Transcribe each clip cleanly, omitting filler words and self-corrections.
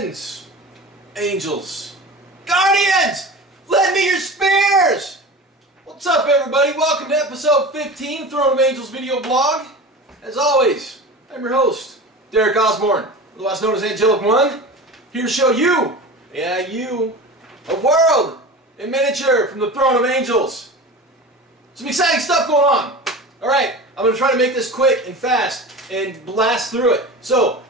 Guardians! Angels! Guardians! Lend me your spears! What's up, everybody? Welcome to episode 15, Throne of Angels video blog. As always, I'm your host, Derek Osborne, otherwise known as Angelic One, here to show you, yeah, you, a world in miniature from the Throne of Angels. Some exciting stuff going on. Alright, I'm going to try to make this quick and fast and blast through it. So,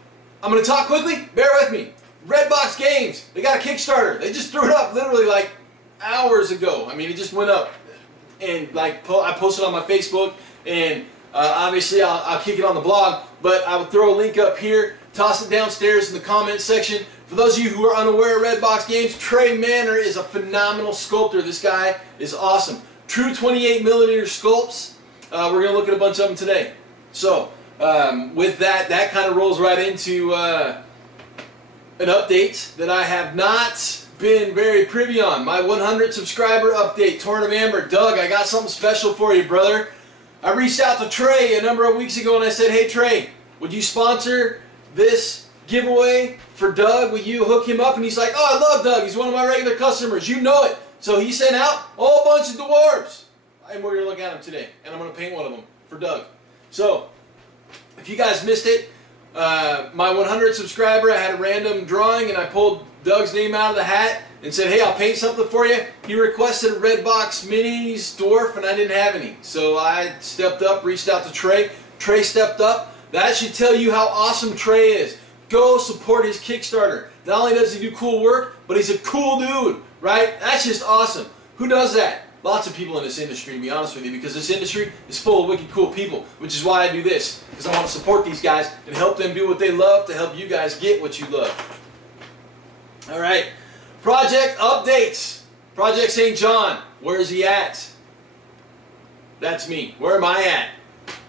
I'm going to talk quickly, bear with me. Redbox Games, they got a Kickstarter. They just threw it up literally like hours ago. I mean, it just went up. And like I posted on my Facebook, and obviously I'll kick it on the blog, but I would throw a link up here, toss it downstairs in the comment section. For those of you who are unaware of Redbox Games, Trey Manor is a phenomenal sculptor. This guy is awesome. True 28mm sculpts. We're going to look at a bunch of them today. So, with that kind of rolls right into an update that I have not been very privy on. My 100 subscriber update, Torrent of Amber. Doug, I got something special for you, brother. I reached out to Trey a number of weeks ago and I said, hey Trey, would you sponsor this giveaway for Doug? Will you hook him up? And he's like, oh, I love Doug. He's one of my regular customers. You know it. So he sent out a whole bunch of dwarves. And we're going to look at them today. And I'm going to paint one of them for Doug. So, if you guys missed it, my 100 subscriber, I had a random drawing and I pulled Doug's name out of the hat and said, hey, I'll paint something for you. He requested a Redbox Minis dwarf and I didn't have any. So I stepped up, reached out to Trey. Trey stepped up. That should tell you how awesome Trey is. Go support his Kickstarter. Not only does he do cool work, but he's a cool dude, right? That's just awesome. Who does that? Lots of people in this industry, to be honest with you, because this industry is full of wicked cool people, which is why I do this, because I want to support these guys and help them do what they love to help you guys get what you love. Alright, project updates. Project St. John, where's he at? That's me. Where am I at?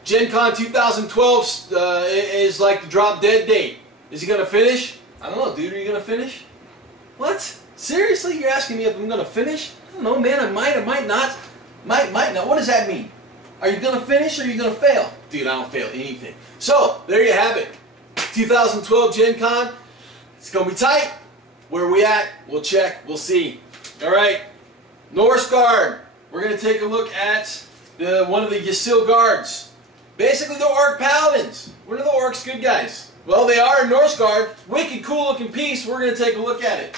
GenCon 2012 is like the drop dead date. Is he going to finish? I don't know, dude, are you going to finish? What? Seriously? You're asking me if I'm going to finish? I don't know, man. I might not. Might not. What does that mean? Are you going to finish or are you going to fail? Dude, I don't fail anything. So, there you have it. 2012 Gen Con. It's going to be tight. Where are we at? We'll check. We'll see. Alright. Norse Guard. We're going to take a look at one of the Ysil Guards. Basically the Orc Paladins. What are the Orcs good guys? Well, they are a Norse Guard. Wicked cool looking piece. We're going to take a look at it.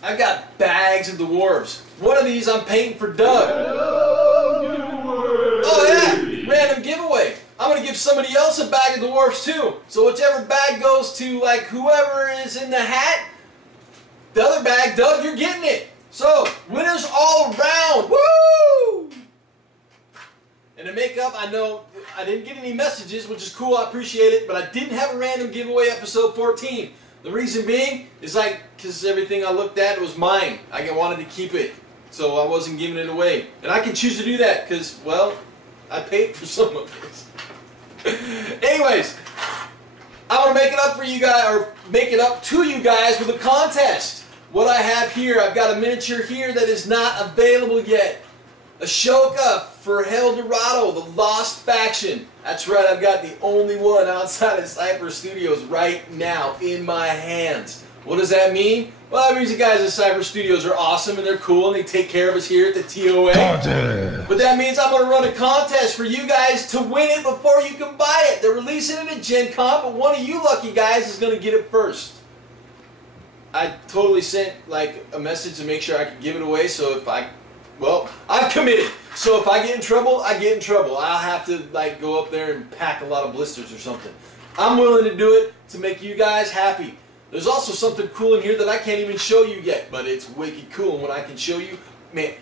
I've got bags of dwarves. One of these I'm painting for Doug. Oh yeah, random giveaway. I'm going to give somebody else a bag of dwarves too. So whichever bag goes to like whoever is in the hat, the other bag, Doug, you're getting it. So, winners all around. Woo! And to make up, I know I didn't get any messages, which is cool, I appreciate it, but I didn't have a random giveaway episode 14. The reason being is like, because everything I looked at was mine. I wanted to keep it, so I wasn't giving it away. And I can choose to do that because, well, I paid for some of this. Anyways, I want to make it up for you guys, or make it up to you guys with a contest. What I have here, I've got a miniature here that is not available yet. Ashoka for Hell Dorado, the Lost Faction. That's right, I've got the only one outside of Cipher Studios right now in my hands. What does that mean? Well, that means the guys at Cipher Studios are awesome and they're cool and they take care of us here at the TOA. But that means I'm going to run a contest for you guys to win it before you can buy it. They're releasing it at GenCon, but one of you lucky guys is going to get it first. I totally sent like a message to make sure I could give it away, so if well, I'm committed. So if I get in trouble, I get in trouble. I'll have to like go up there and pack a lot of blisters or something. I'm willing to do it to make you guys happy. There's also something cool in here that I can't even show you yet, but it's wicked cool. And when I can show you, man,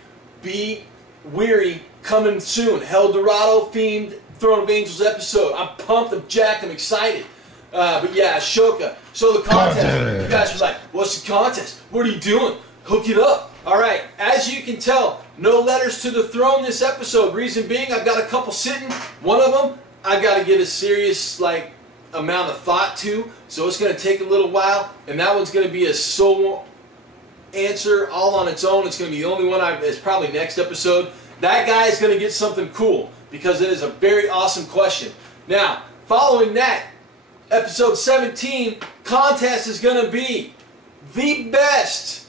be weary, coming soon. Hell Dorado themed Throne of Angels episode. I'm pumped, I'm jacked, I'm excited. But yeah, Ashoka. So the contest, you guys were like, what's the contest? What are you doing? Hook it up. Alright, as you can tell, no letters to the throne this episode. Reason being, I've got a couple sitting. One of them, I've got to get a serious like amount of thought to. So it's going to take a little while. And that one's going to be a solo answer all on its own. It's going to be the only one. It's probably next episode. That guy is going to get something cool because it is a very awesome question. Now, following that, episode 17 contest is going to be the best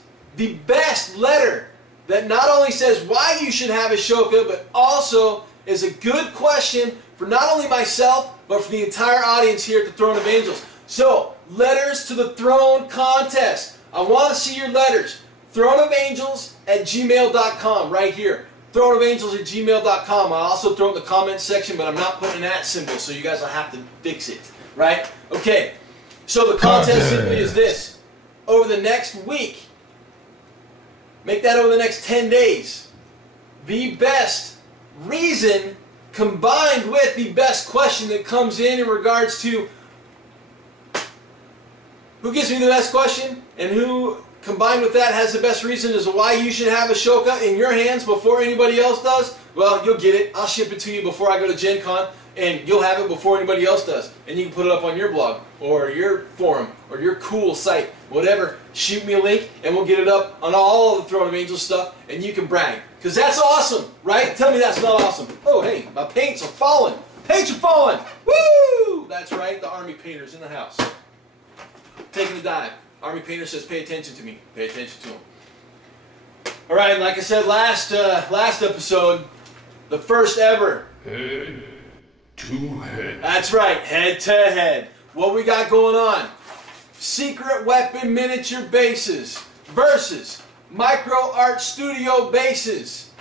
letter that not only says why you should have Ashoka, but also is a good question for not only myself, but for the entire audience here at the Throne of Angels. So, letters to the throne contest. I want to see your letters. throneofangels@gmail.com, right here. throneofangels@gmail.com. I'll also throw it in the comments section, but I'm not putting an @ symbol, so you guys will have to fix it. Right? Okay. So the contest simply is this. Over the next week, make that over the next 10 days, the best reason combined with the best question that comes in regards to who gives me the best question and who combined with that has the best reason as to why you should have Ashoka in your hands before anybody else does, well, you'll get it. I'll ship it to you before I go to GenCon, and you'll have it before anybody else does. And you can put it up on your blog or your forum or your cool site, whatever. Shoot me a link and we'll get it up on all of the Throne of Angels stuff, and you can brag. Because that's awesome, right? Tell me that's not awesome. Oh, hey, my paints are falling. Paints are falling. Woo! That's right, the army painter's in the house. Taking a dive. Army painter says, pay attention to me. Pay attention to him. All right, like I said last episode, the first ever head to head. That's right, head to head. What we got going on? Secret weapon miniature bases versus micro art studio bases.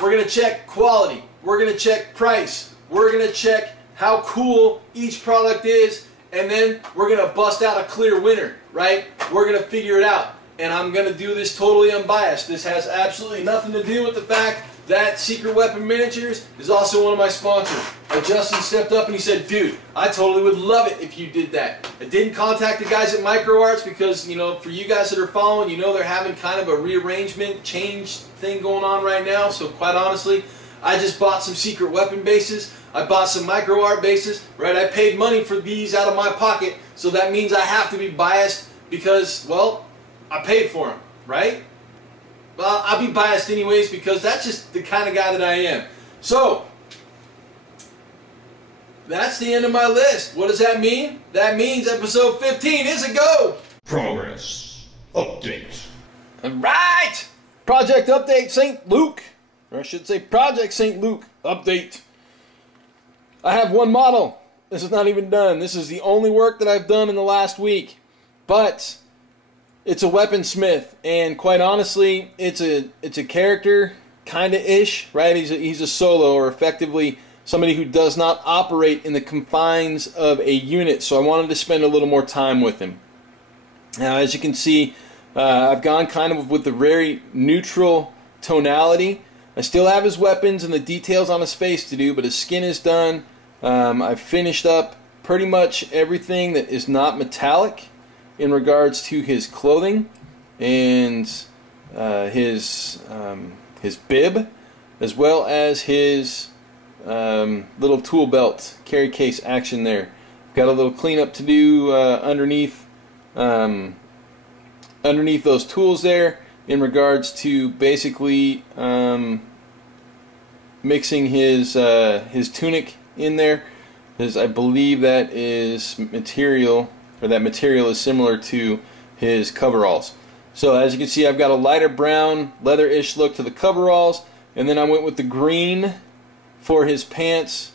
We're gonna check quality. We're gonna check price. We're gonna check how cool each product is, and then we're gonna bust out a clear winner, right? We're gonna figure it out, and I'm gonna do this totally unbiased. This has absolutely nothing to do with the fact that Secret Weapon Miniatures is also one of my sponsors. Justin stepped up and he said, dude, I totally would love it if you did that. I didn't contact the guys at Micro Arts because, you know, for you guys that are following, you know they're having kind of a rearrangement, change thing going on right now. So quite honestly, I just bought some Secret Weapon bases. I bought some Micro Art bases, right? I paid money for these out of my pocket, so that means I have to be biased because, well, I paid for them, right? Well, I'll be biased anyways because that's just the kind of guy that I am. So, that's the end of my list. What does that mean? That means episode 15 is a go! Progress. Update. Alright! Project Update St. Luke. Or I should say Project St. Luke Update. I have one model. This is not even done. This is the only work that I've done in the last week. But it's a weaponsmith, and quite honestly, it's a character, kinda ish, right? He's a solo, or effectively somebody who does not operate in the confines of a unit. So I wanted to spend a little more time with him. Now, as you can see, I've gone kind of with the very neutral tonality. I still have his weapons and the details on his face to do, but his skin is done. I've finished up pretty much everything that is not metallic in regards to his clothing and his bib, as well as his little tool belt carry case action there. Got a little cleanup to do underneath those tools there in regards to basically mixing his tunic in there, because I believe that is material, or that material is similar to his coveralls. So as you can see, I've got a lighter brown leather-ish look to the coveralls, and then I went with the green for his pants,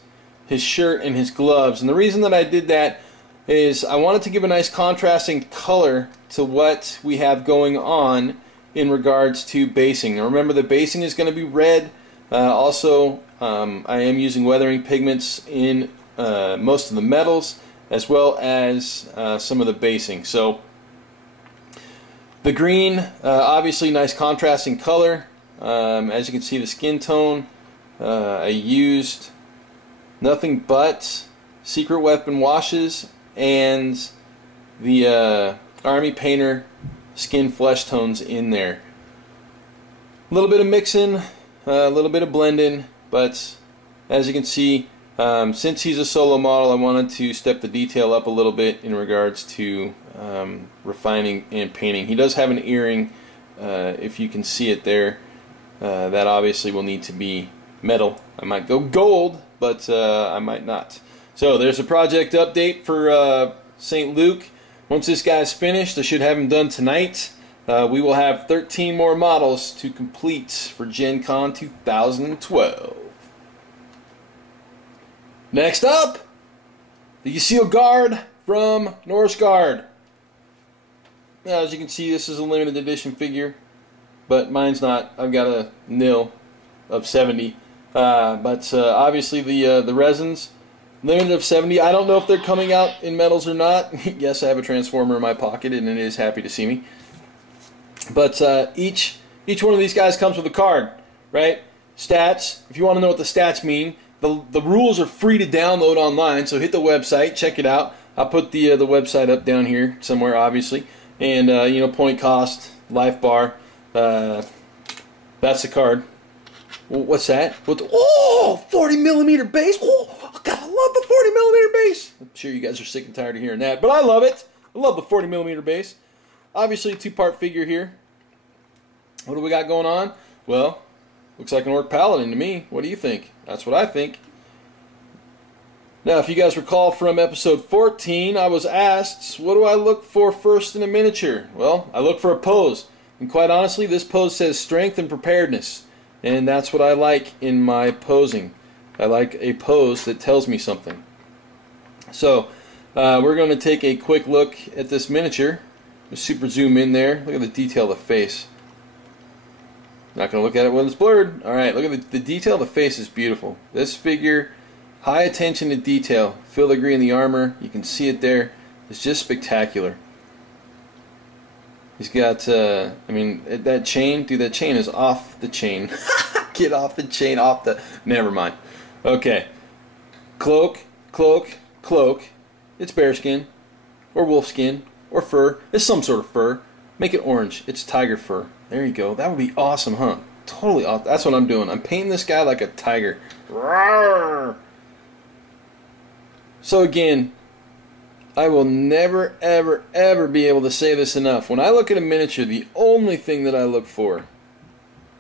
his shirt, and his gloves. And the reason that I did that is I wanted to give a nice contrasting color to what we have going on in regards to basing. Now remember, the basing is going to be red. Also, I am using weathering pigments in most of the metals, as well as some of the basing. So the green, obviously nice contrasting color. As you can see, the skin tone, I used nothing but Secret Weapon washes and the Army Painter skin flesh tones in there. A little bit of mixing, a little bit of blending, but as you can see, since he's a solo model, I wanted to step the detail up a little bit in regards to refining and painting. He does have an earring, if you can see it there. That obviously will need to be metal. I might go gold, but I might not. So there's a project update for St. Luke. Once this guy's finished, I should have him done tonight. We will have 13 more models to complete for GenCon 2012. Next up, the Ysil Guard from Norsgard. Now, as you can see, this is a limited edition figure, but mine's not. I've got a nil of 70. But obviously the resins, limited of 70. I don't know if they're coming out in metals or not. Yes, I have a transformer in my pocket, and it is happy to see me. But each one of these guys comes with a card, right? Stats. If you want to know what the stats mean, the rules are free to download online. So hit the website, check it out. I'll put the website up down here somewhere, obviously. And you know, point cost, life bar. That's the card. What's that? Oh, 40 millimeter base. Oh, God, I love the 40 millimeter base. I'm sure you guys are sick and tired of hearing that, but I love it. I love the 40 millimeter base. Obviously, a two-part figure here. What do we got going on? Well, looks like an Orc Paladin to me. What do you think? That's what I think. Now, if you guys recall from episode 14, I was asked, what do I look for first in a miniature? Well, I look for a pose. And quite honestly, this pose says strength and preparedness. And that's what I like in my posing. I like a pose that tells me something. So, we're going to take a quick look at this miniature. Just super zoom in there. Look at the detail of the face. Not going to look at it when it's blurred. Alright, look at the detail of the face is beautiful. This figure, high attention to detail. Filigree in the armor. You can see it there. It's just spectacular. He's got, I mean, that chain, dude, that chain is off the chain. Get off the chain, off the, never mind. Okay. Cloak, cloak, cloak. It's bearskin, or wolfskin, or fur. It's some sort of fur. Make it orange. It's tiger fur. There you go. That would be awesome, huh? Totally awesome. That's what I'm doing. I'm painting this guy like a tiger. Rawr. So again, I will never, ever, ever be able to say this enough. When I look at a miniature, the only thing that I look for,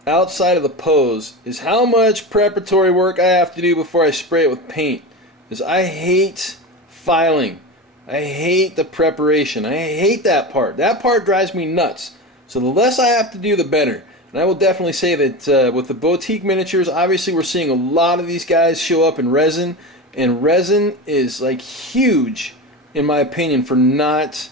outside of the pose, is how much preparatory work I have to do before I spray it with paint. Because I hate filing. I hate the preparation. I hate that part. That part drives me nuts. So the less I have to do, the better. And I will definitely say that with the boutique miniatures, obviously we're seeing a lot of these guys show up in resin. And resin is like huge, in my opinion, for not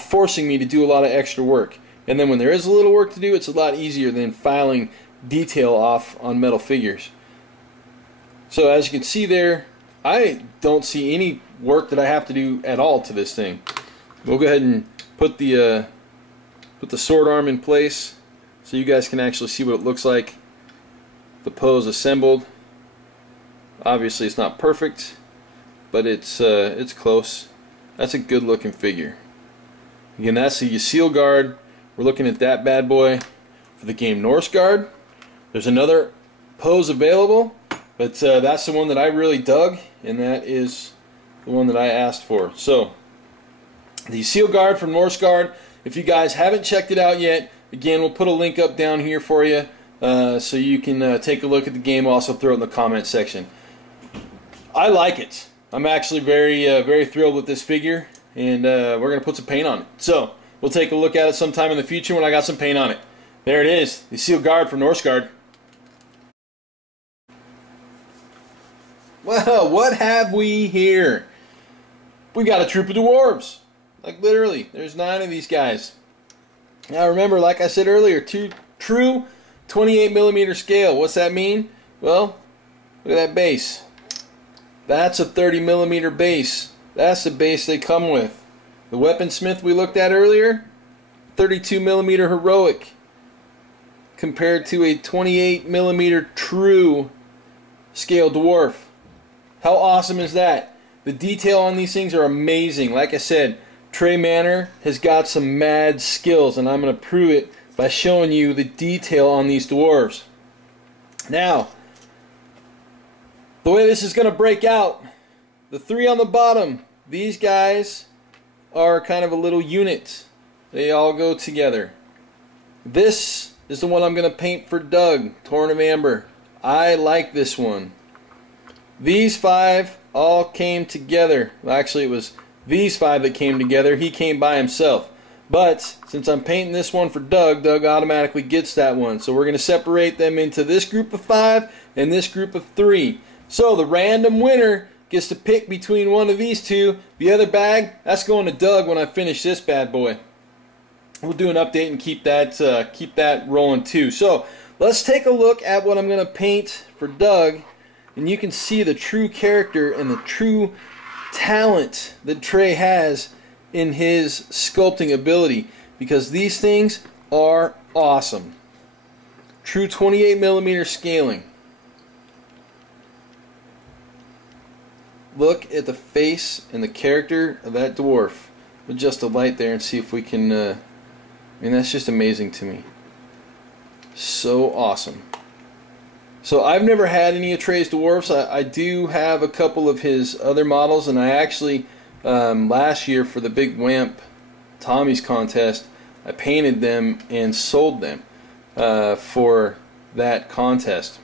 forcing me to do a lot of extra work. And then when there is a little work to do, it's a lot easier than filing detail off on metal figures. So as you can see there, I don't see any work that I have to do at all to this thing. We'll go ahead and put the sword arm in place so you guys can actually see what it looks like. The pose assembled. Obviously it's not perfect, but it's close. That's a good looking figure. Again, that's the Ysil Guard. We're looking at that bad boy for the game Norse Guard. There's another pose available, but that's the one that I really dug, and that is the one that I asked for. So, the Ysil Guard from Norsgard. If you guys haven't checked it out yet, again, we'll put a link up down here for you so you can take a look at the game. I'll also throw it in the comment section. I like it. I'm actually very thrilled with this figure, and we're going to put some paint on it. So, we'll take a look at it sometime in the future when I got some paint on it. There it is, the Ysil Guard from Norsgard. Well, what have we here? We got a troop of dwarves. Like literally, there's 9 of these guys. Now remember, like I said earlier, true 28mm scale. What's that mean? Well, look at that base. That's a 30mm base. That's the base they come with. The weaponsmith we looked at earlier, 32mm heroic compared to a 28mm true scale dwarf. How awesome is that? The detail on these things are amazing. Like I said, Trey Manor has got some mad skills, and I'm going to prove it by showing you the detail on these dwarves. Now, the way this is going to break out, the 3 on the bottom, these guys are kind of a little unit. They all go together. This is the one I'm going to paint for Doug, Torn of Amber. I like this one. these 5 all came together. Well, actually, it was these 5 that came together. He came by himself. But since I'm painting this one for Doug, Doug automatically gets that one. So we're going to separate them into this group of 5 and this group of 3. So the random winner gets to pick between one of these two. The other bag, that's going to Doug when I finish this bad boy. We'll do an update and keep that rolling too. So let's take a look at what I'm going to paint for Doug, and you can see the true character and the true talent that Trey has in his sculpting ability, because these things are awesome. True 28mm scaling. Look at the face and the character of that dwarf. Adjust the light there and see if we can I mean, that's just amazing to me. So awesome. So I've never had any of Trey's dwarfs. I do have a couple of his other models, and I actually last year for the Big Wamp Tommy's contest, I painted them and sold them for that contest.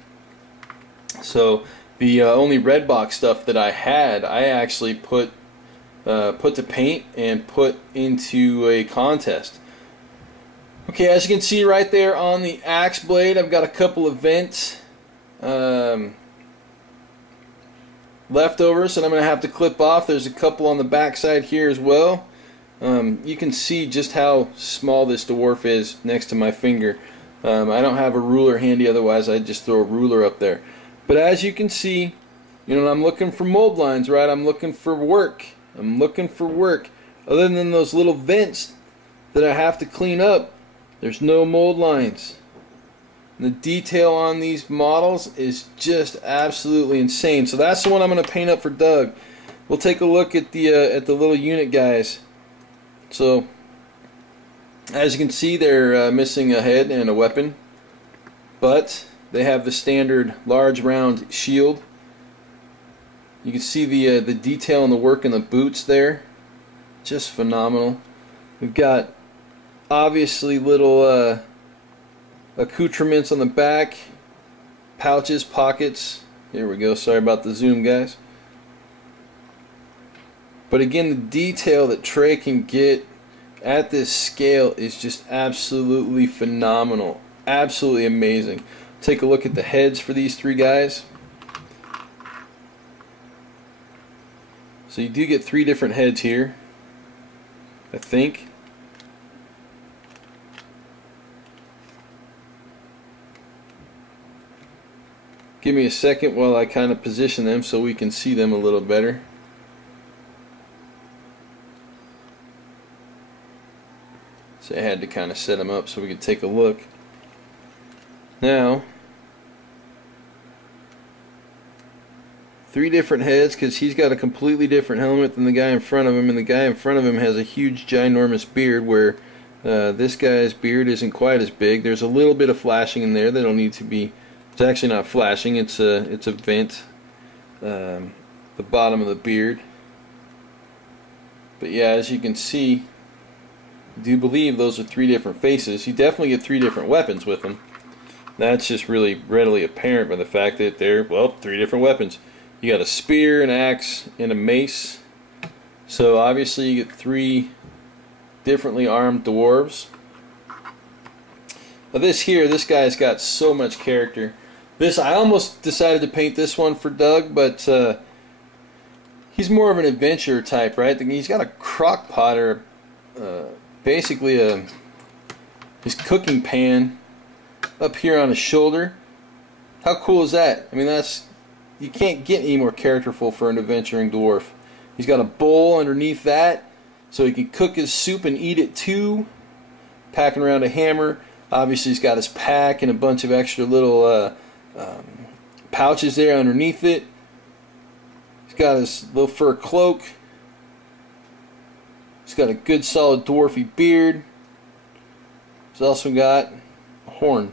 So the only red box stuff that I had, I actually put to paint and put into a contest. Okay, as you can see right there on the axe blade, I've got a couple of vents leftovers that I'm going to have to clip off. There's a couple on the back side here as well. You can see just how small this dwarf is next to my finger. I don't have a ruler handy, otherwise I'd just throw a ruler up there. But as you can see, you know, I'm looking for mold lines, right? I'm looking for work. I'm looking for work. Other than those little vents that I have to clean up, there's no mold lines. And the detail on these models is just absolutely insane. So that's the one I'm going to paint up for Doug. We'll take a look at the little unit guys. So as you can see, they're missing a head and a weapon, but they have the standard large round shield. You can see the detail and the work in the boots there, just phenomenal. We've got obviously little accoutrements on the back, pouches, pockets. Here we go, sorry about the zoom, guys. But again, the detail that Trey can get at this scale is just absolutely phenomenal, absolutely amazing. Take a look at the heads for these 3 guys. So you do get 3 different heads here, I think. Give me a second while I kind of position them so we can see them a little better. So I had to kind of set them up so we could take a look. Now, 3 different heads, because he's got a completely different helmet than the guy in front of him, and the guy in front of him has a huge ginormous beard, where this guy's beard isn't quite as big. There's a little bit of flashing in there that'll need to be, it's actually not flashing, it's a vent, the bottom of the beard. But yeah, as you can see, I do believe those are 3 different faces. You definitely get 3 different weapons with them. That's just really readily apparent by the fact that they're, well, 3 different weapons. You got a spear, an axe, and a mace. So obviously you get 3 differently armed dwarves. Now this guy's got so much character. I almost decided to paint this one for Doug, but he's more of an adventurer type, right? He's got a crock pot, or basically his cooking pan up here on his shoulder. How cool is that? I mean, you can't get any more characterful for an adventuring dwarf. He's got a bowl underneath that, so he can cook his soup and eat it too. Packing around a hammer. Obviously, he's got his pack and a bunch of extra little pouches there underneath it. He's got his little fur cloak. He's got a good solid dwarfy beard. He's also got a horn.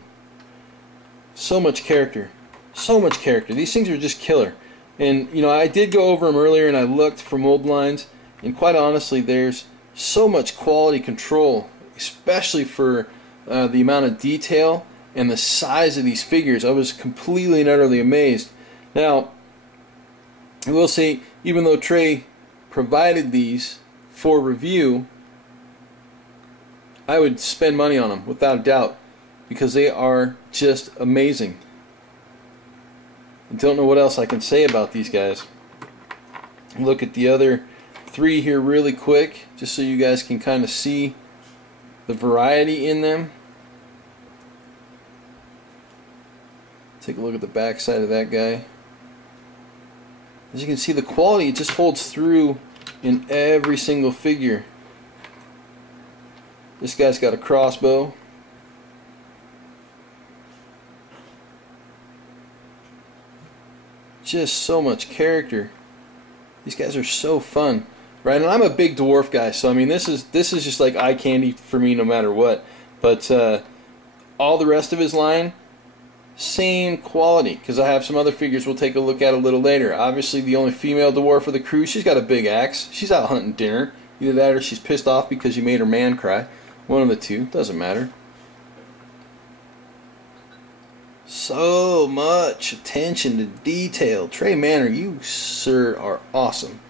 So much character. So much character. These things are just killer. And, you know, I did go over them earlier and I looked for mold lines. And quite honestly, there's so much quality control, especially for the amount of detail and the size of these figures. I was completely and utterly amazed. Now, I will say, even though Trey provided these for review, I would spend money on them without a doubt because they are just amazing. I don't know what else I can say about these guys. Look at the other three here really quick, just so you guys can kind of see the variety in them. Take a look at the back side of that guy. As you can see, the quality, it just holds through in every single figure. This guy's got a crossbow. Just so much character. These guys are so fun, right? And I'm a big dwarf guy, so I mean this is just like eye candy for me no matter what. But all the rest of his line, same quality, because I have some other figures we'll take a look at a little later. Obviously the only female dwarf of the crew, she's got a big axe. She's out hunting dinner. Either that or she's pissed off because you made her man cry. One of the two, doesn't matter. So much attention to detail. Trey Manor, you sir are awesome.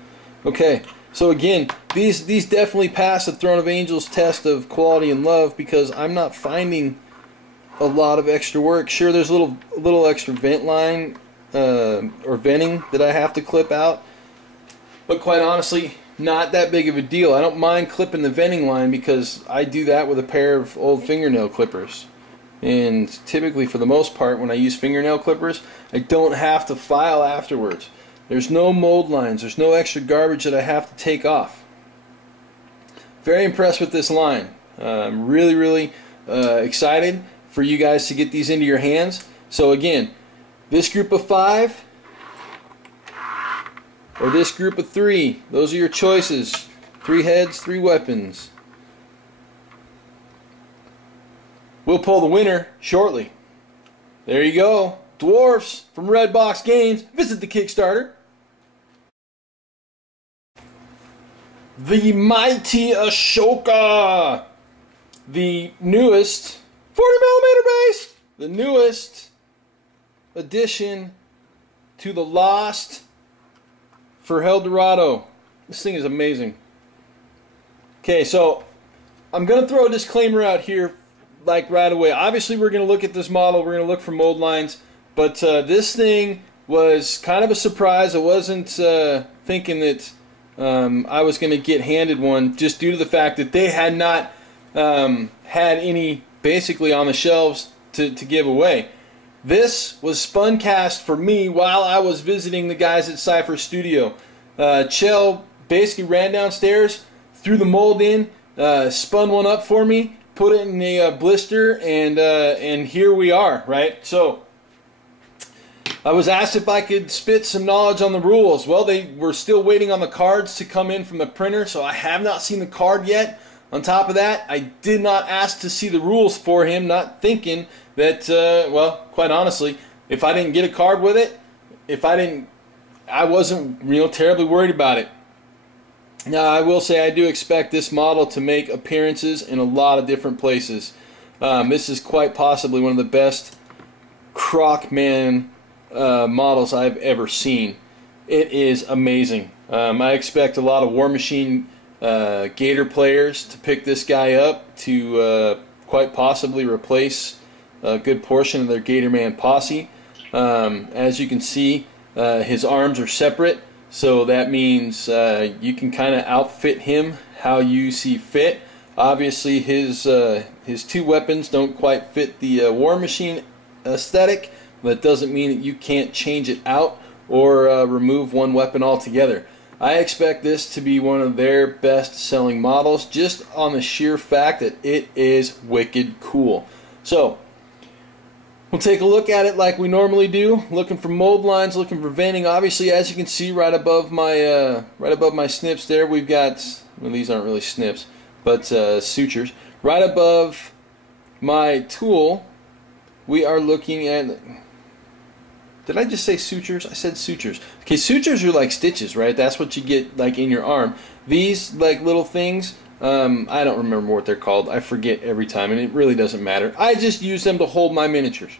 Okay, so again, these definitely pass the Throne of Angels test of quality and love because I'm not finding a lot of extra work. Sure, there's a little extra vent line or venting that I have to clip out, but quite honestly, not that big of a deal. I don't mind clipping the venting line because I do that with a pair of old fingernail clippers. And typically, for the most part, when I use fingernail clippers, I don't have to file afterwards. There's no mold lines. There's no extra garbage that I have to take off. Very impressed with this line. I'm really excited for you guys to get these into your hands. So again, this group of 5 or this group of 3, those are your choices. 3 heads, 3 weapons. We'll pull the winner shortly. There you go. Dwarfs from Redbox Games. Visit the Kickstarter. The mighty Ashoka. The newest 40mm base. The newest addition to the Lost for Hell Dorado. This thing is amazing. Okay, so I'm going to throw a disclaimer out here like right away. Obviously we're going to look at this model, we're going to look for mold lines, but this thing was kind of a surprise. I wasn't thinking that I was going to get handed one just due to the fact that they had not had any basically on the shelves to give away. This was spun cast for me while I was visiting the guys at Cipher Studio. Chell basically ran downstairs, threw the mold in, spun one up for me, put it in a blister, and here we are, right? So I was asked if I could spit some knowledge on the rules. Well, they were still waiting on the cards to come in from the printer, so I have not seen the card yet. On top of that, I did not ask to see the rules for him, not thinking that, well, quite honestly, if I didn't get a card with it, I wasn't terribly worried about it. Now, I will say I do expect this model to make appearances in a lot of different places. This is quite possibly one of the best Crocman models I've ever seen. It is amazing. I expect a lot of War Machine Gator players to pick this guy up to quite possibly replace a good portion of their Gatorman posse. As you can see, his arms are separate. So that means you can kind of outfit him how you see fit. Obviously, his 2 weapons don't quite fit the War Machine aesthetic. That doesn't mean that you can't change it out or remove one weapon altogether. I expect this to be one of their best-selling models, just on the sheer fact that it is wicked cool. So we'll take a look at it like we normally do, looking for mold lines, looking for venting. Obviously, as you can see, right above my snips there, we've got, well, these aren't really snips, but sutures. Right above my tool, we are looking at. Did I just say sutures? I said sutures. Okay, sutures are like stitches, right? That's what you get like in your arm. These like little things, I don't remember what they're called. I forget every time, and it really doesn't matter. I just use them to hold my miniatures.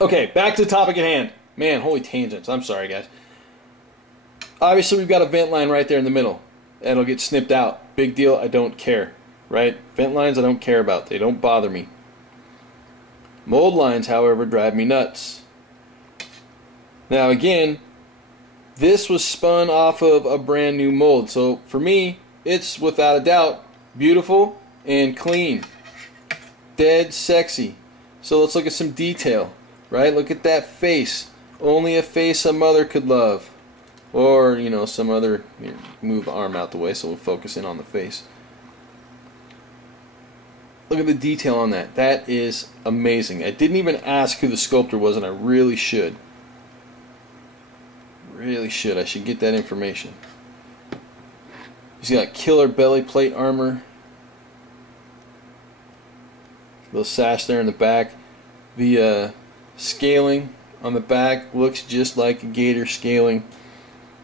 Okay, back to the topic at hand. Man, holy tangents. I'm sorry, guys. Obviously, we've got a vent line right there in the middle. And it'll get snipped out. Big deal, I don't care. Right? Vent lines I don't care about. They don't bother me. Mold lines, however, drive me nuts. Now again, this was spun off of a brand new mold. So for me, it's without a doubt beautiful and clean. Dead sexy. So let's look at some detail. Right? Look at that face. Only a face a mother could love. Or, you know, some other... Here, move the arm out the way so we'll focus in on the face. Look at the detail on that. That is amazing. I didn't even ask who the sculptor was, and I really should. Really should. I should get that information. He's got killer belly plate armor. Little sash there in the back. The scaling on the back looks just like a gator scaling.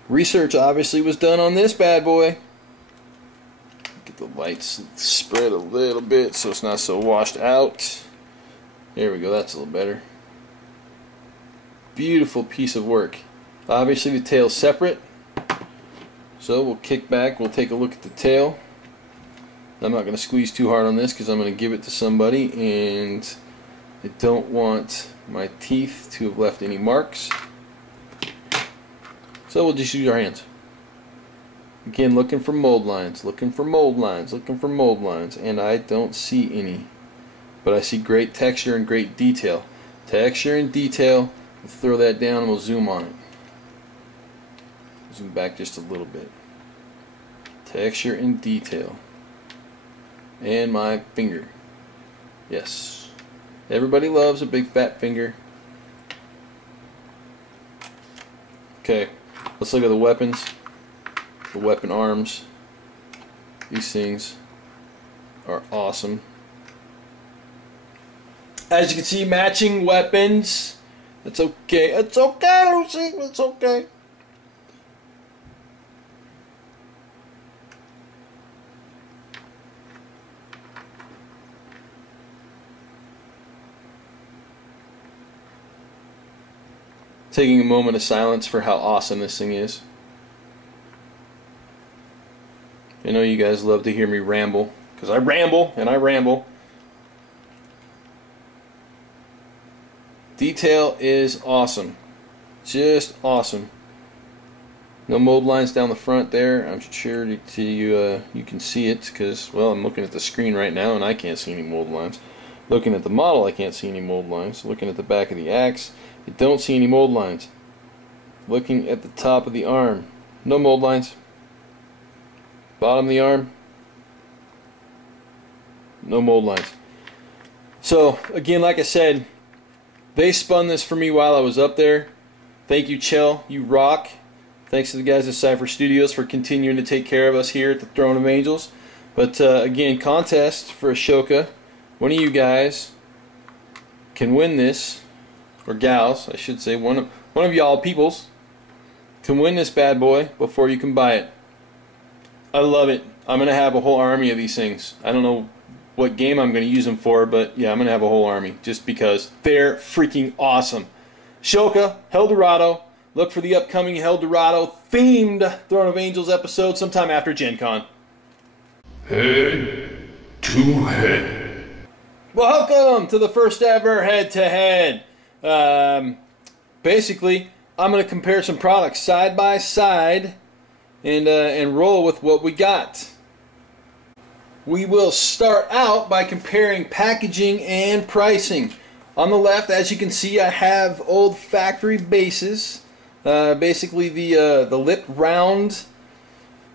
Research obviously was done on this bad boy. Get the lights spread a little bit so it's not so washed out. There we go, that's a little better. Beautiful piece of work. Obviously the tail's separate. So we'll kick back, we'll take a look at the tail. I'm not going to squeeze too hard on this because I'm going to give it to somebody, and I don't want my teeth to have left any marks. So we'll just use our hands. Again, looking for mold lines, looking for mold lines, looking for mold lines, and I don't see any. But I see great texture and great detail. Texture and detail. We'll throw that down and we'll zoom on it. Zoom back just a little bit. Texture and detail. And my finger. Yes. Everybody loves a big fat finger. Okay. Let's look at the weapons, the weapon arms. These things are awesome. As you can see, matching weapons. It's okay. It's okay, Lucy. It's okay. Taking a moment of silence for how awesome this thing is. I know you guys love to hear me ramble, because I ramble and I ramble. Detail is awesome. Just awesome. No mold lines down the front there. I'm sure you can see it because, well, I'm looking at the screen right now and I can't see any mold lines. Looking at the model, I can't see any mold lines. Looking at the back of the axe, I don't see any mold lines. Looking at the top of the arm, no mold lines. Bottom of the arm, no mold lines. So again, like I said, they spun this for me while I was up there. Thank you, Chell. You rock. Thanks to the guys at Cipher Studios for continuing to take care of us here at the Throne of Angels. But again, contest for Ashoka. One of you guys can win this, or gals, I should say. One of y'all peoples can win this bad boy before you can buy it. I love it. I'm going to have a whole army of these things. I don't know what game I'm going to use them for, but yeah, I'm going to have a whole army just because they're freaking awesome. Shoka, Hell Dorado. Look for the upcoming Hell Dorado themed Throne of Angels episode sometime after GenCon. Head to head. Welcome to the first ever head-to-head. Basically, I'm going to compare some products side by side and roll with what we got. We will start out by comparing packaging and pricing. On the left, as you can see, I have old factory bases. Basically the lip round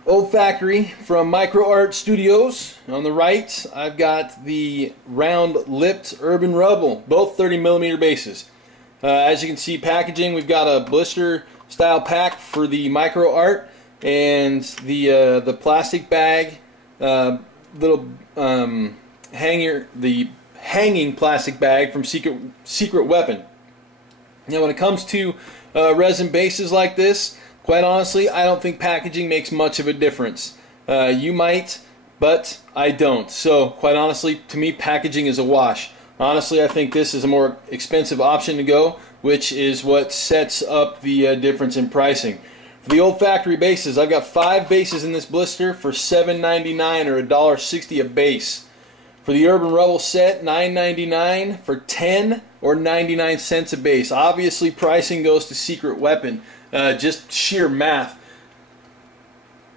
old factory from Micro Art Studios. On the right, I've got the round lipped Urban Rubble, both 30mm bases. As you can see, packaging, we've got a blister style pack for the Micro Art and the plastic bag, little the hanging plastic bag from Secret Weapon. Now, when it comes to resin bases like this, quite honestly, I don't think packaging makes much of a difference. You might, but I don't. So, quite honestly, to me, packaging is a wash. Honestly, I think this is a more expensive option to go, which is what sets up the difference in pricing. For the old factory bases, I've got 5 bases in this blister for $7.99 or $1.60 a base. For the Urban Rubble set, $9.99 for 10 or 99 cents a base. Obviously, pricing goes to Secret Weapon. Just sheer math.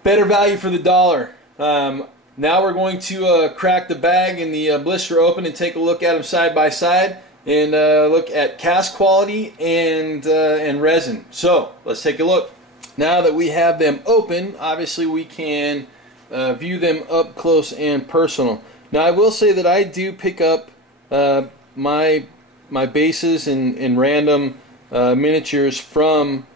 Better value for the dollar. Now we're going to crack the bag and the blister open and take a look at them side by side and look at cast quality and resin. So let's take a look. Now that we have them open, obviously we can view them up close and personal. Now I will say that I do pick up my bases and random miniatures from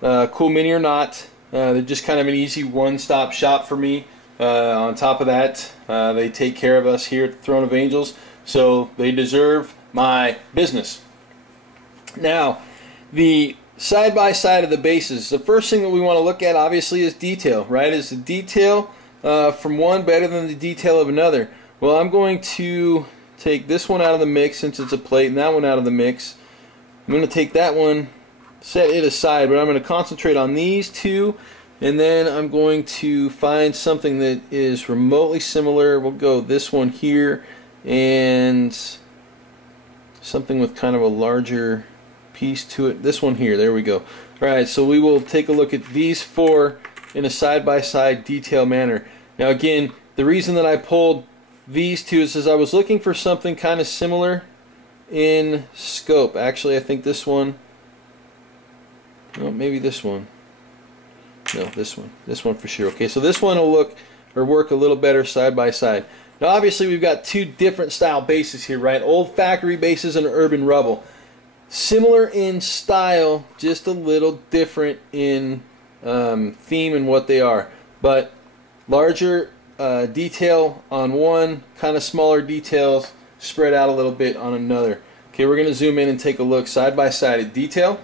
Cool Mini or Not. They're just kind of an easy one-stop shop for me. On top of that, they take care of us here at the Throne of Angels, so they deserve my business. Now, the side-by-side of the bases, the first thing that we want to look at obviously is detail, right? Is the detail from one better than the detail of another? Well, I'm going to take this one out of the mix since it's a plate, and that one out of the mix. I'm going to take that one, set it aside, but I'm going to concentrate on these two, and then I'm going to find something that is remotely similar. We'll go this one here, and something with kind of a larger piece to it. This one here, there we go. Alright, so we will take a look at these 4 in a side-by-side detail manner. Now again, the reason that I pulled these 2 is I was looking for something kind of similar in scope. Actually, I think this one, no, maybe this one. No, this one. This one for sure. Okay, so this one will look or work a little better side by side. Now obviously we've got 2 different style bases here, right? Old factory bases and Urban Rubble. Similar in style, just a little different in theme and what they are. But larger detail on one, kind of smaller details spread out a little bit on another. Okay, we're going to zoom in and take a look side by side at detail.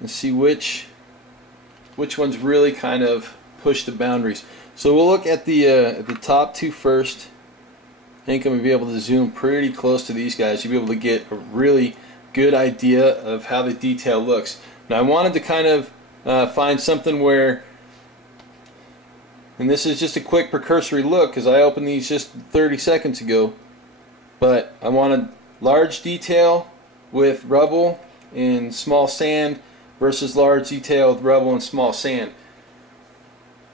And see which ones really kind of push the boundaries. So we'll look at the top 2 first. I think I'm going to be able to zoom pretty close to these guys. You'll be able to get a really good idea of how the detail looks. Now I wanted to kind of find something where, and this is just a quick precursory look because I opened these just 30 seconds ago, but I wanted large detail with rubble and small sand versus large detail with rubble and small sand.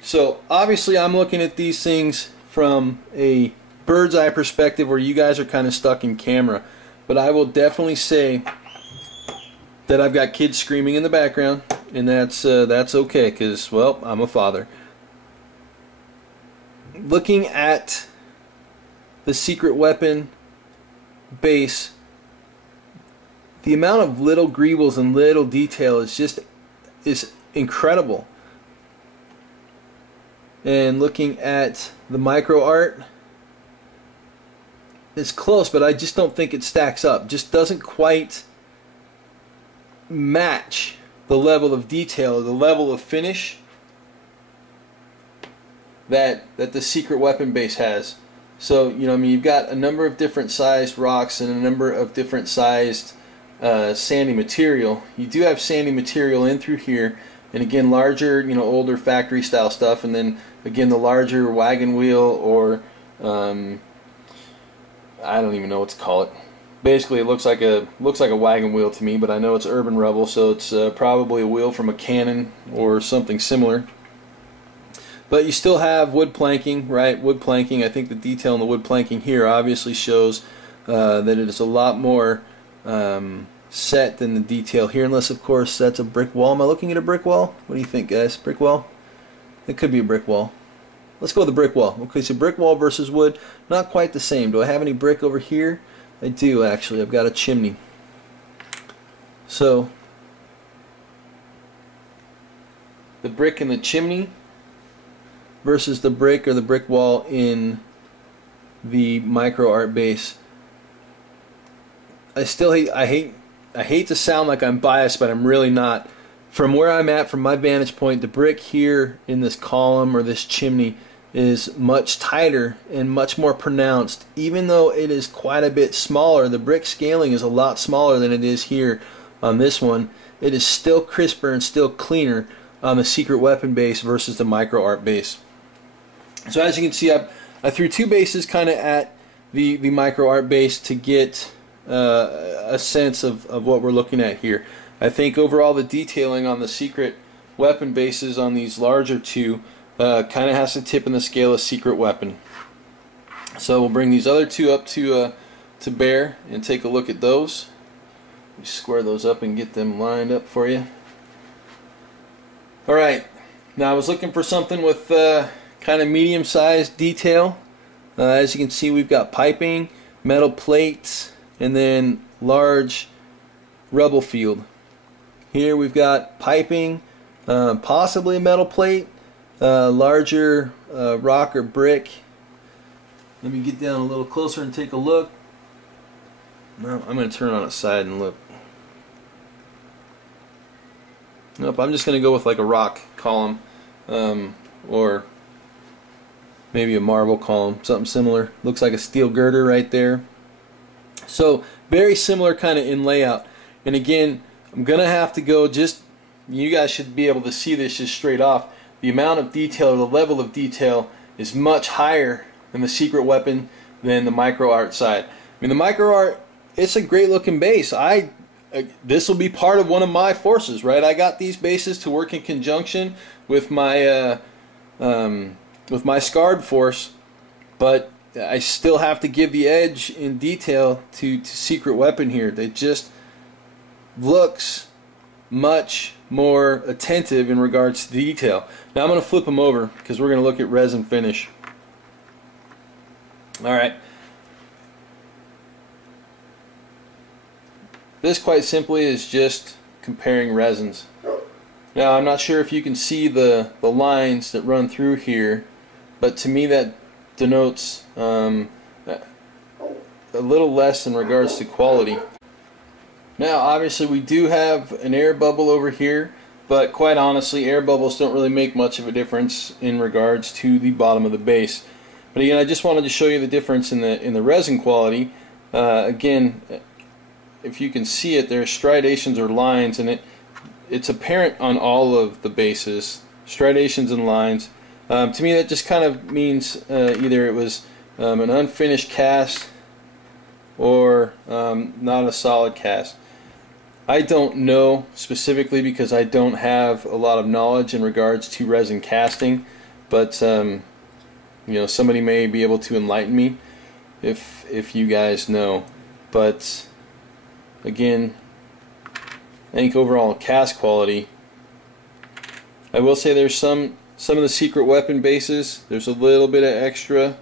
So obviously I'm looking at these things from a bird's eye perspective where you guys are kind of stuck in camera, but I will definitely say that I've got kids screaming in the background, and that's okay because, well, I'm a father. Looking at the Secret Weapon base, the amount of little greebles and little detail is incredible. And looking at the micro art, it's close, but I just don't think it stacks up. Just doesn't quite match the level of detail, the level of finish that the Secret Weapon base has. So, you know, I mean, you've got a number of different sized rocks and a number of different sized sandy material. You do have sandy material in through here, and again, larger, you know, older factory style stuff, and then again the larger wagon wheel, or I don't even know what to call it. Basically, it looks like a wagon wheel to me, but I know it's Urban Rubble, so it's probably a wheel from a cannon or something similar. But you still have wood planking, right? Wood planking. I think the detail in the wood planking here obviously shows that it is a lot more set than the detail here, unless of course that's a brick wall. Am I looking at a brick wall? What do you think, guys? Brick wall? It could be a brick wall. Let's go with the brick wall. Okay, so brick wall versus wood, not quite the same. Do I have any brick over here? I do, actually. I've got a chimney. So the brick in the chimney versus the brick or the brick wall in the micro art base. I hate to sound like I'm biased, but I'm really not. From where I'm at, from my vantage point, the brick here in this column or this chimney is much tighter and much more pronounced. Even though it is quite a bit smaller, the brick scaling is a lot smaller than it is here on this one. It is still crisper and still cleaner on the secret weapon base versus the micro art base. So as you can see, I threw two bases kind of at the micro art base to get a sense of what we're looking at here. I think overall the detailing on the secret weapon bases on these larger two kind of has to tip in the scale of secret weapon. So we'll bring these other two up to bear and take a look at those. We square those up and get them lined up for you. Alright, now I was looking for something with kind of medium-sized detail. As you can see, we've got piping, metal plates, and then large rubble field. Here we've got piping, possibly a metal plate, larger rock or brick. Let me get down a little closer and take a look. No, I'm going to turn on its side and look. Nope, I'm just going to go with like a rock column, or maybe a marble column, something similar. Looks like a steel girder right there. So very similar kind of in layout. And again, I'm going to have to go just, you guys should be able to see this just straight off. The amount of detail, or the level of detail, is much higher in the secret weapon than the micro art side. I mean, the micro art, it's a great looking base. This will be part of one of my forces, right? I got these bases to work in conjunction with my Scard force, but I still have to give the edge in detail to secret weapon here. It just looks much more attentive in regards to detail. Now I'm going to flip them over because we're going to look at resin finish. Alright. This quite simply is just comparing resins. Now I'm not sure if you can see the lines that run through here, but to me that denotes a little less in regards to quality. Now obviously we do have an air bubble over here, but quite honestly air bubbles don't really make much of a difference in regards to the bottom of the base. But again, I just wanted to show you the difference in the resin quality. Again, if you can see it, there are striations or lines, and it's apparent on all of the bases, striations and lines. To me that just kind of means either it was an unfinished cast or not a solid cast. I don't know specifically because I don't have a lot of knowledge in regards to resin casting, but you know, somebody may be able to enlighten me if you guys know. But again, I think overall cast quality, I will say there's some of the secret weapon bases, there's a little bit of extra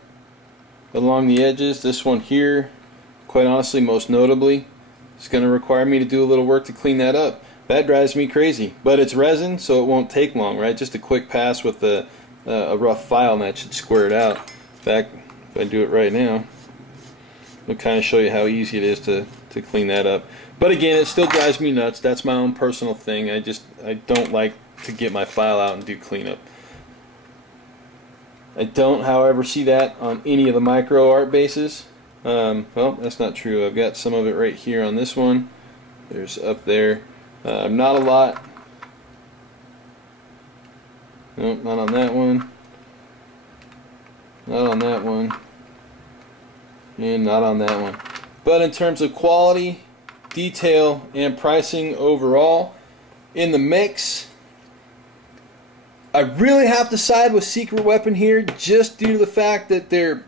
along the edges. This one here, quite honestly, most notably, it's going to require me to do a little work to clean that up. That drives me crazy, but it's resin, so it won't take long, right? Just a quick pass with a rough file and that should square it out. In fact, if I do it right now, I'll kind of show you how easy it is to clean that up. But again, it still drives me nuts. That's my own personal thing. I don't like to get my file out and do cleanup. I don't, however, see that on any of the micro art bases. Well, that's not true. I've got some of it right here on this one. There's up there. Not a lot. Nope, not on that one. Not on that one. And not on that one. But in terms of quality, detail, and pricing overall, in the mix, I really have to side with Secret Weapon here, just due to the fact that their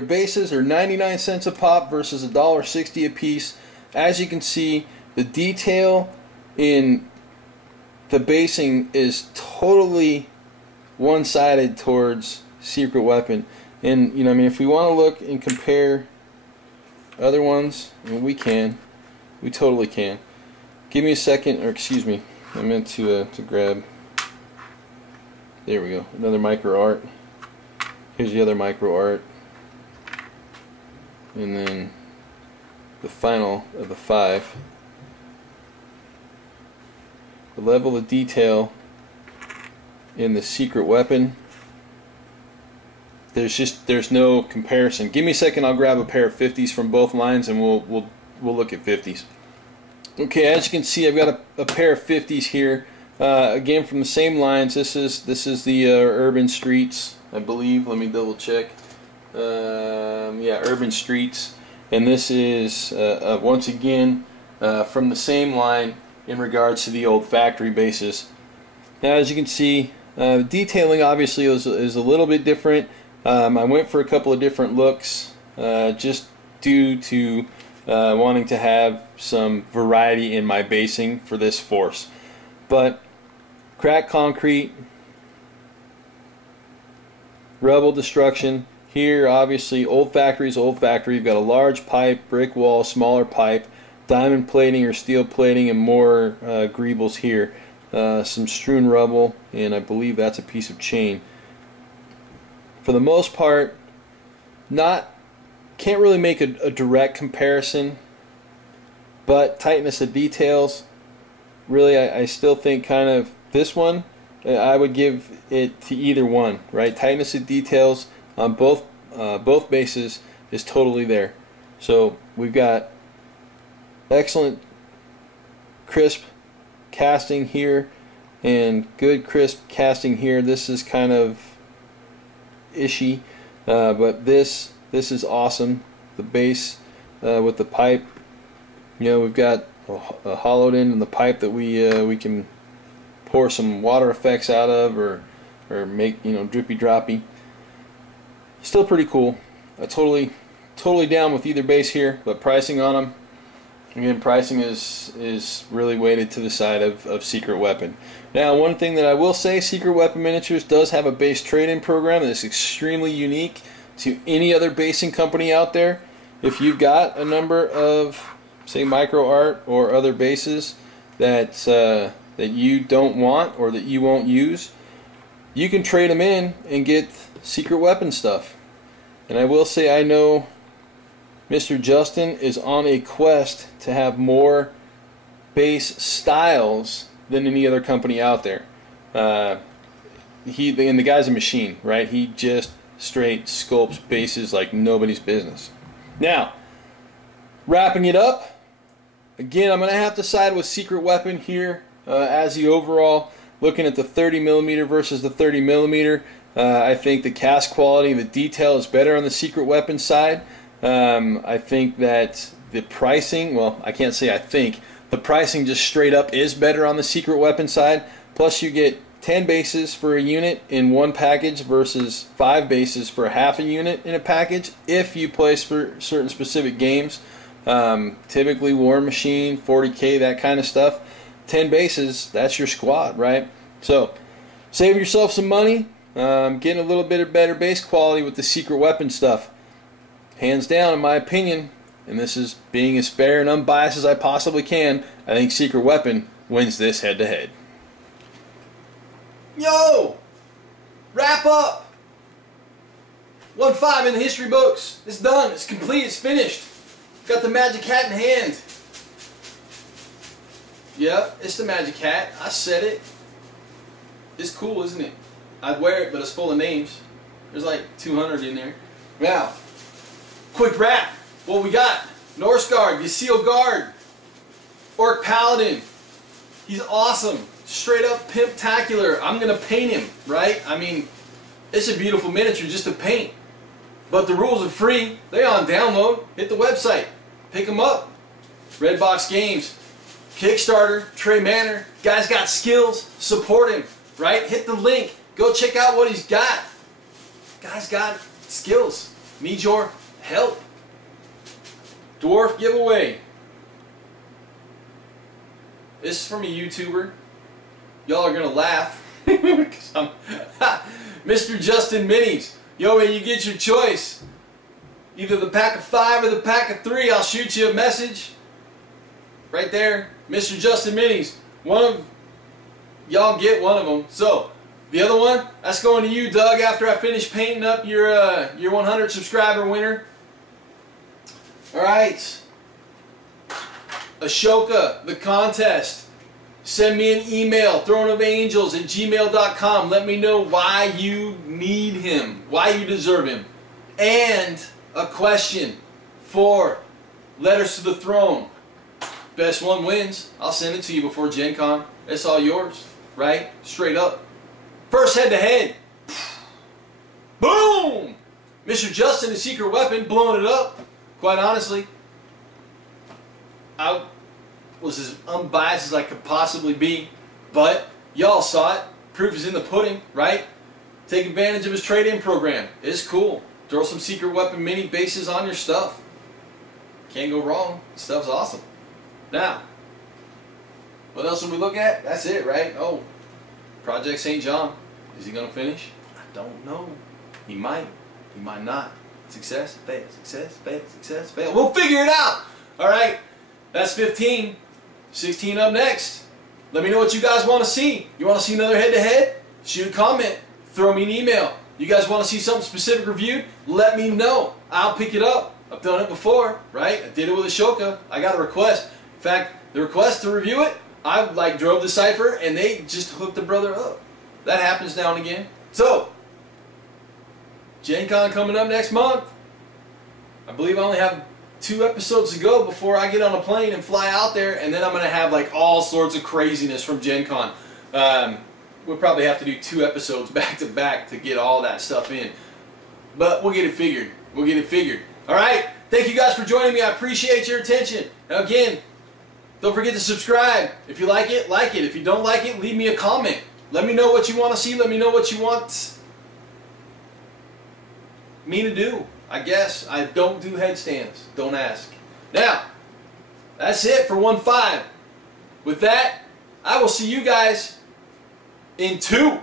bases are 99 cents a pop versus $1.60 a piece. As you can see, the detail in the basing is totally one-sided towards Secret Weapon. And, you know, I mean, if we want to look and compare other ones, I mean, we totally can. Give me a second, or excuse me, I meant to grab, there we go, another micro art. Here's the other micro art. And then the final of the 5. The level of detail in the Secret Weapon there's no comparison. Give me a second, I'll grab a pair of 50s from both lines and we'll look at 50s. Okay, as you can see, I've got a pair of 50s here. Again, from the same lines. This is the Urban Streets, I believe. Let me double check. Yeah, Urban Streets, and this is once again from the same line in regards to the old factory bases. Now, as you can see, detailing obviously is a little bit different. I went for a couple of different looks just due to wanting to have some variety in my basing for this force. But cracked concrete, rubble destruction. Here, obviously, old factory's old factory. You've got a large pipe, brick wall, smaller pipe, diamond plating or steel plating, and more greebles here. Some strewn rubble, and I believe that's a piece of chain. For the most part, can't really make a direct comparison, but tightness of details, really, I still think kind of this one, I would give it to either one, right? Tightness of details on both bases is totally there. So we've got excellent crisp casting here and good crisp casting here. This is kind of ishy, but this is awesome. The base with the pipe, you know, we've got a hollowed end in the pipe that we can pour some water effects out of, or make, you know, drippy droppy. Still pretty cool. Totally down with either base here, but pricing on them, again, pricing is really weighted to the side of Secret Weapon. Now, one thing that I will say, Secret Weapon Miniatures does have a base trade-in program that is extremely unique to any other basing company out there. If you've got a number of, say, micro art or other bases that you don't want or that you won't use, you can trade them in and get Secret Weapon stuff. And I will say, I know Mr. Justin is on a quest to have more base styles than any other company out there. And the guy's a machine, right? He just straight sculpts bases like nobody's business. Now, wrapping it up, again, I'm going to have to side with Secret Weapon here as the overall. Looking at the 30mm versus the 30mm, I think the cast quality, the detail is better on the Secret Weapon side. I think that the pricing, well, I can't say I think, the pricing just straight up is better on the Secret Weapon side. Plus you get 10 bases for a unit in one package versus 5 bases for half a unit in a package if you play certain specific games. Typically War Machine, 40K, that kind of stuff. 10 bases, that's your squad, right? So save yourself some money, getting a little bit of better base quality with the Secret Weapon stuff. Hands down, in my opinion, and this is being as fair and unbiased as I possibly can, I think Secret Weapon wins this head-to-head. Yo! Wrap up! 1-5 in the history books. It's done. It's complete. It's finished. Got the magic hat in hand. Yep, it's the magic hat. I said it. It's cool, isn't it? I'd wear it, but it's full of names. There's like 200 in there. Now, quick wrap. What we got? Norsgard, Ysil Guard, Orc Paladin. He's awesome. Straight up pimptacular. I'm going to paint him, right? I mean, it's a beautiful miniature just to paint. But the rules are free. They're on download. Hit the website. Pick them up. Redbox Games. Kickstarter. Trey Manor. Guy's got skills. Support him, right? Hit the link. Go check out what he's got. Guy's got skills. Need your help. Dwarf giveaway. This is from a YouTuber. Y'all are gonna laugh. Mr. Justin Minis. Yo, man, you get your choice. Either the pack of 5 or the pack of 3. I'll shoot you a message. Right there. Mr. Justin Minis. One of y'all get one of them. So, the other one, that's going to you, Doug, after I finish painting up your 100 subscriber winner. Alright. Ashoka, the contest. Send me an email, throneofangels@gmail.com. Let me know why you need him, why you deserve him. And a question for Letters to the Throne. Best one wins. I'll send it to you before GenCon. It's all yours, right? Straight up. First head-to-head. Boom! Mr. Justin, the secret weapon, blowing it up. Quite honestly, I was as unbiased as I could possibly be, but y'all saw it. Proof is in the pudding, right? Take advantage of his trade-in program. It's cool. Throw some secret weapon mini bases on your stuff. Can't go wrong. Stuff's awesome. Now, what else will we look at? That's it, right? Oh, Project St. John. Is he going to finish? I don't know. He might. He might not. Success, fail, success, fail, success, fail. We'll figure it out. All right. That's 15. 16 up next. Let me know what you guys want to see. You want to see another head-to-head? Shoot a comment. Throw me an email. You guys want to see something specific reviewed? Let me know. I'll pick it up. I've done it before, right? I did it with Ashoka. I got a request. In fact, the request to review it, I drove the Cipher and they just hooked the brother up. That happens now and again. So, GenCon coming up next month. I believe I only have 2 episodes to go before I get on a plane and fly out there, and then I'm going to have like all sorts of craziness from GenCon. We'll probably have to do 2 episodes back to back to get all that stuff in. But we'll get it figured. We'll get it figured. Alright, thank you guys for joining me. I appreciate your attention. Now again, don't forget to subscribe. If you like it, like it. If you don't like it, leave me a comment. Let me know what you want to see. Let me know what you want me to do. I guess I don't do headstands. Don't ask. Now, that's it for 1-5. With that, I will see you guys in 2.